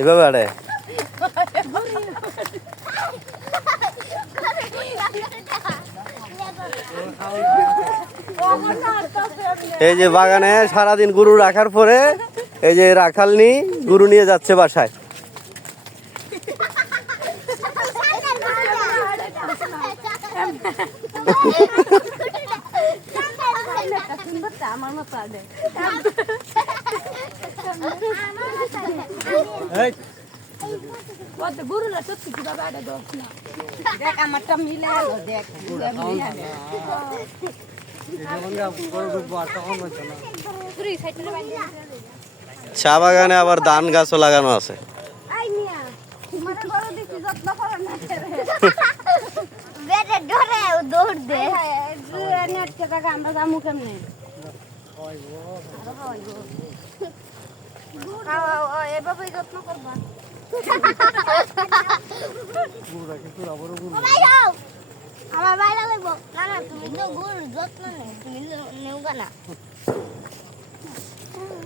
এভাবে আড়ে এই যে বাগানে সারাদিন গরু রাখার পরে এই যে রাখালনি গরু নিয়ে যাচ্ছে বাসায়। চা বাগানে আবার ধান গাছও লাগানো আছে। আমার বাইরে লাগবো না না তুমি তো গরুর যত্ন নেই তুমি নেও না